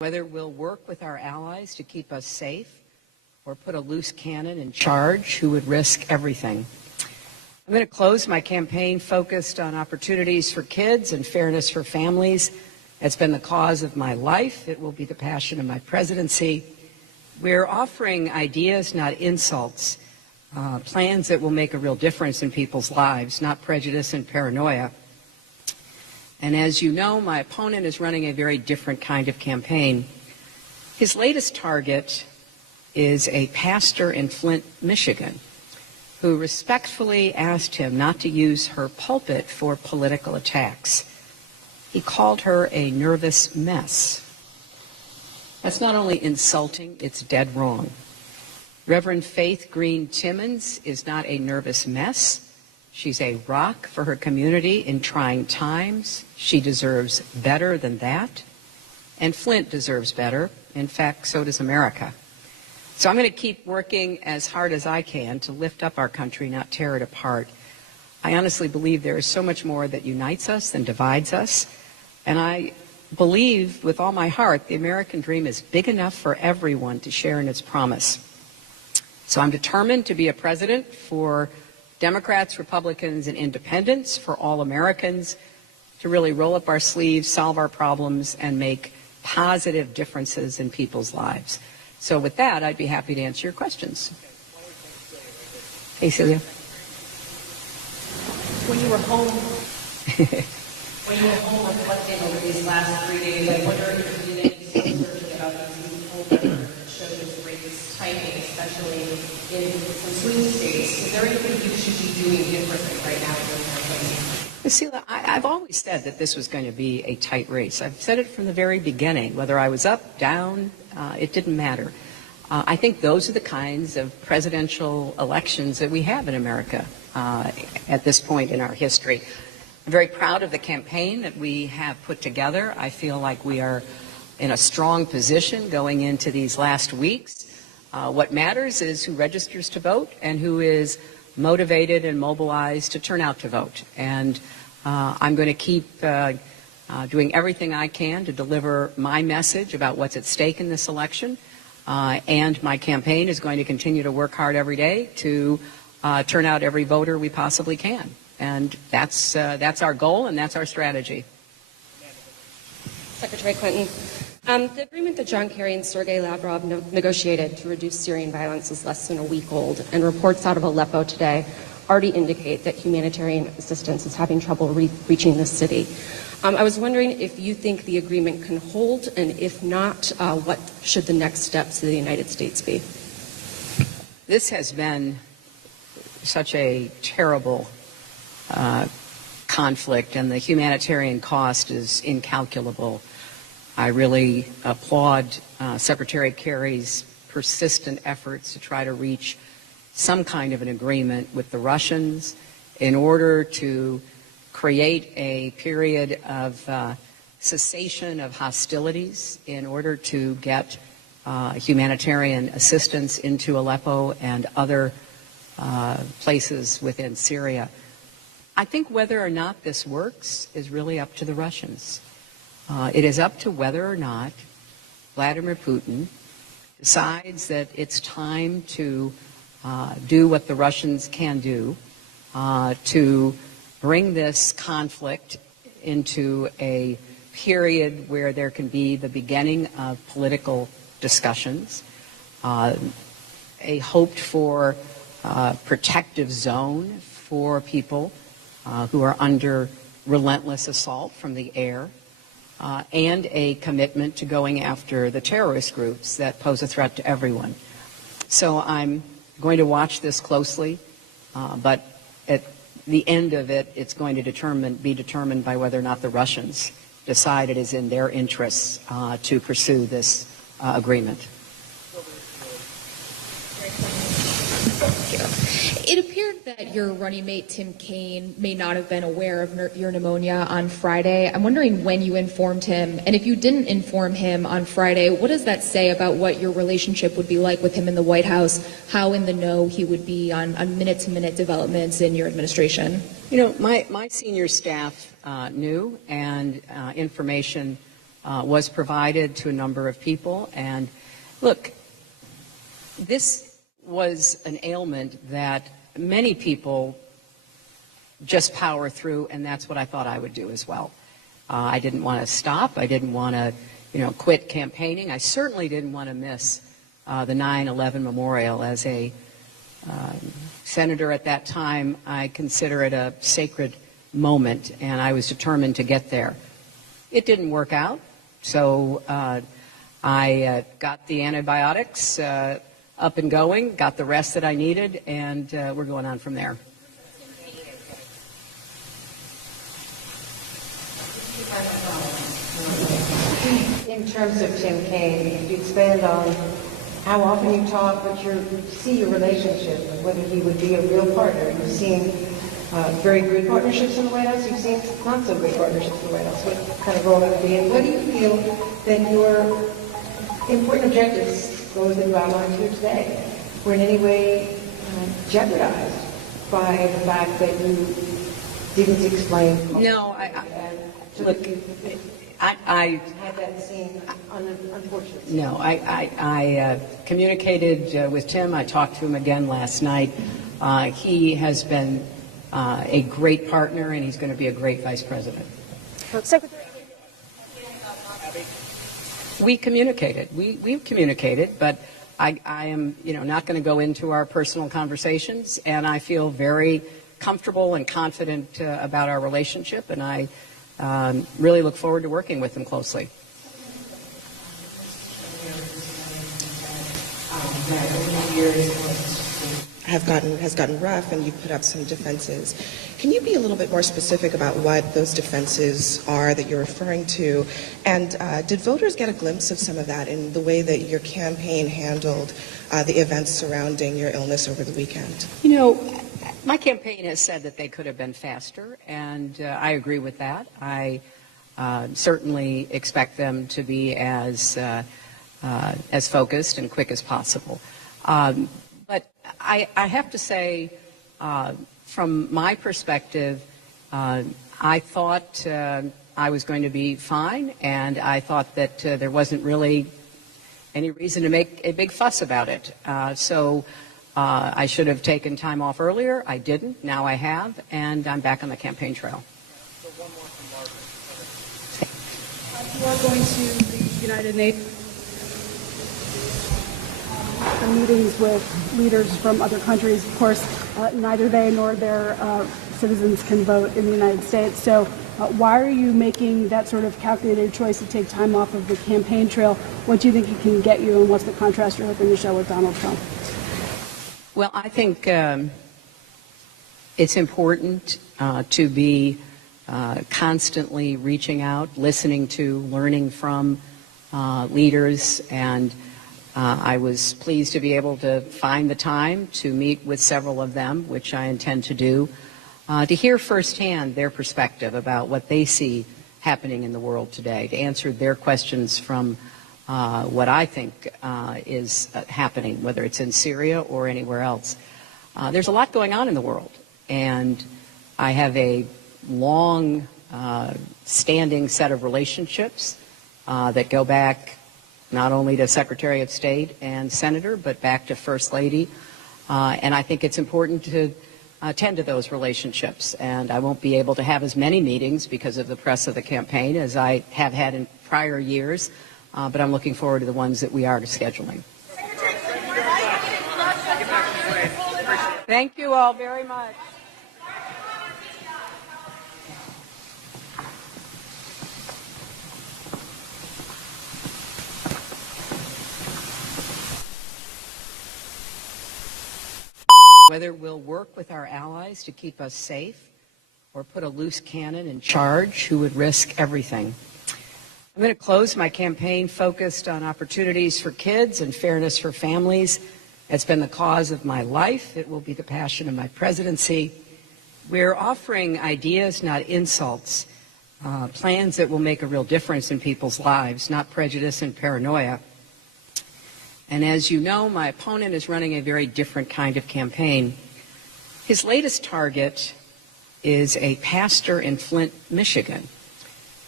whether we'll work with our allies to keep us safe or put a loose cannon in charge who would risk everything. I'm going to close my campaign focused on opportunities for kids and fairness for families. It's been the cause of my life. It will be the passion of my presidency. We're offering ideas, not insults, plans that will make a real difference in people's lives, not prejudice and paranoia. And as you know, my opponent is running a very different kind of campaign. His latest target is a pastor in Flint, Michigan, who respectfully asked him not to use her pulpit for political attacks. He called her a nervous mess. That's not only insulting, it's dead wrong. Reverend Faith Green Timmons is not a nervous mess. She's a rock for her community in trying times. She deserves better than that. And Flint deserves better. In fact, so does America. So I'm going to keep working as hard as I can to lift up our country, not tear it apart. I honestly believe there is so much more that unites us than divides us. And I believe with all my heart the American dream is big enough for everyone to share in its promise. So I'm determined to be a president for Democrats, Republicans, and independents, for all Americans, to really roll up our sleeves, solve our problems, and make positive differences in people's lives. So with that, I'd be happy to answer your questions. Hey, Celia. When you were home reflecting over these last 3 days, I wonder if you did any research about these new poll records that show this race tightening, especially in some swing states. Is there anything you should be doing differently right now in your campaign? Celia, I've always said that this was going to be a tight race. I've said it from the very beginning. Whether I was up, down, it didn't matter. I think those are the kinds of presidential elections that we have in America at this point in our history. I'm very proud of the campaign that we have put together. I feel like we are in a strong position going into these last weeks. What matters is who registers to vote and who is motivated and mobilized to turn out to vote. And I'm going to keep doing everything I can to deliver my message about what's at stake in this election. And my campaign is going to continue to work hard every day to turn out every voter we possibly can. And that's our goal and that's our strategy. Secretary Clinton, the agreement that John Kerry and Sergei Lavrov negotiated to reduce Syrian violence is less than a week old, and reports out of Aleppo today already indicate that humanitarian assistance is having trouble reaching the city. I was wondering if you think the agreement can hold, and if not, what should the next steps of the United States be? This has been such a terrible conflict, and the humanitarian cost is incalculable. I really applaud Secretary Kerry's persistent efforts to try to reach some kind of an agreement with the Russians in order to create a period of cessation of hostilities, in order to get humanitarian assistance into Aleppo and other places within Syria. I think whether or not this works is really up to the Russians. It is up to whether or not Vladimir Putin decides that it's time to do what the Russians can do to bring this conflict into a period where there can be the beginning of political discussions, a hoped-for protective zone for people who are under relentless assault from the air, and a commitment to going after the terrorist groups that pose a threat to everyone. So I'm going to watch this closely, but at the end of it, it's going to be determined by whether or not the Russians decide it is in their interests to pursue this agreement. It appeared that your running mate, Tim Kaine, may not have been aware of your pneumonia on Friday. I'm wondering when you informed him, and if you didn't inform him on Friday, what does that say about what your relationship would be like with him in the White House, how in the know he would be on minute-to-minute developments in your administration? You know, my senior staff knew, and information was provided to a number of people. And look, this was an ailment that many people just power through, and that's what I thought I would do as well. I didn't want to stop. I didn't want to, quit campaigning. I certainly didn't want to miss the 9/11 memorial. As a senator at that time, I consider it a sacred moment, and I was determined to get there. It didn't work out, so I got the antibiotics up and going, got the rest that I needed, and we're going on from there. In terms of Tim Kaine, could you expand on how often you talk, but you see your relationship, whether he would be a real partner? You've seen very good partnerships in the White House. You've seen not so great partnerships in the White House. What kind of role that would be? And what do you feel that your important objectives, those that you outlined here today, were in any way jeopardized by the fact that you didn't explain? No, look, I had that scene unfortunate. No, I communicated with Tim. I talked to him again last night. He has been a great partner, and he's going to be a great vice president. Secretary. We communicated. We communicated, but I am, not going to go into our personal conversations, and I feel very comfortable and confident about our relationship, and I really look forward to working with him closely. Has gotten rough, and you've put up some defenses. Can you be a little bit more specific about what those defenses are that you're referring to? And did voters get a glimpse of some of that in the way that your campaign handled the events surrounding your illness over the weekend? My campaign has said that they could have been faster, and I agree with that. I certainly expect them to be as focused and quick as possible. But I have to say, from my perspective, I thought I was going to be fine, and I thought that there wasn't really any reason to make a big fuss about it. So I should have taken time off earlier. I didn't. Now I have, and I'm back on the campaign trail. So one more from Margaret. You are going to the United Nations meetings with leaders from other countries. Of course, neither they nor their citizens can vote in the United States. So why are you making that sort of calculated choice to take time off of the campaign trail? What do you think it can get you, and what's the contrast you're hoping to show with Donald Trump? Well, I think it's important to be constantly reaching out, listening to, learning from leaders, and I was pleased to be able to find the time to meet with several of them, which I intend to do, to hear firsthand their perspective about what they see happening in the world today, to answer their questions from what I think is happening, whether it's in Syria or anywhere else. There's a lot going on in the world, and I have a long standing set of relationships that go back not only to Secretary of State and Senator, but back to First Lady. And I think it's important to tend to those relationships. And I won't be able to have as many meetings because of the press of the campaign as I have had in prior years, but I'm looking forward to the ones that we are scheduling. Thank you all very much. Whether we'll work with our allies to keep us safe or put a loose cannon in charge who would risk everything. I'm going to close my campaign focused on opportunities for kids and fairness for families. It's been the cause of my life. It will be the passion of my presidency. We're offering ideas, not insults, plans that will make a real difference in people's lives, not prejudice and paranoia. And as you know, my opponent is running a very different kind of campaign. His latest target is a pastor in Flint, Michigan,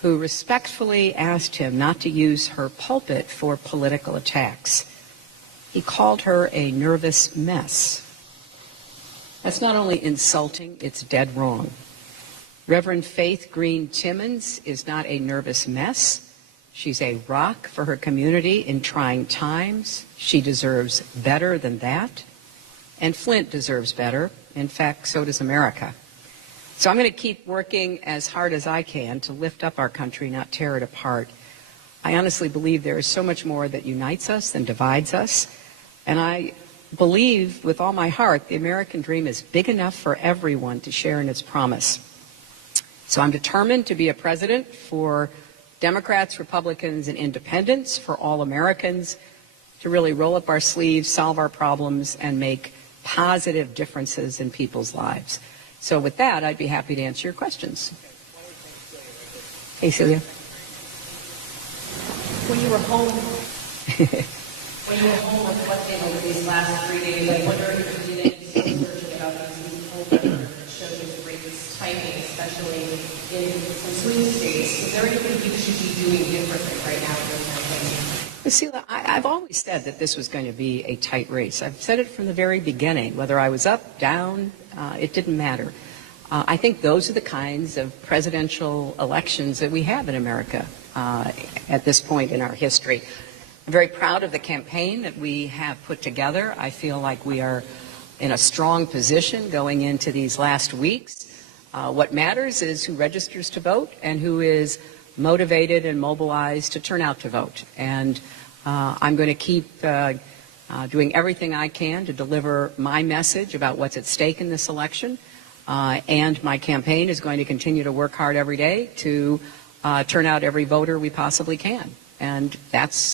who respectfully asked him not to use her pulpit for political attacks. He called her a nervous mess. That's not only insulting, it's dead wrong. Reverend Faith Green Timmons is not a nervous mess. She's a rock for her community in trying times. She deserves better than that. And Flint deserves better. In fact, so does America. So I'm going to keep working as hard as I can to lift up our country, not tear it apart. I honestly believe there is so much more that unites us than divides us. And I believe with all my heart the American dream is big enough for everyone to share in its promise. So I'm determined to be a president for Democrats, Republicans, and independents, for all Americans, to really roll up our sleeves, solve our problems, and make positive differences in people's lives. So with that, I'd be happy to answer your questions. Hey, Celia. When you were home reflecting over these last 3 days, I wonder if you did any research about these new poll numbers that show his rates tightening, especially in some swing states. Is there anything you should be doing differently right now in your campaign? Celia, I've always said that this was going to be a tight race. I've said it from the very beginning. Whether I was up, down, it didn't matter. I think those are the kinds of presidential elections that we have in America at this point in our history. I'm very proud of the campaign that we have put together. I feel like we are in a strong position going into these last weeks. What matters is who registers to vote and who is motivated and mobilized to turn out to vote. And I'm going to keep doing everything I can to deliver my message about what's at stake in this election. And my campaign is going to continue to work hard every day to turn out every voter we possibly can. And that's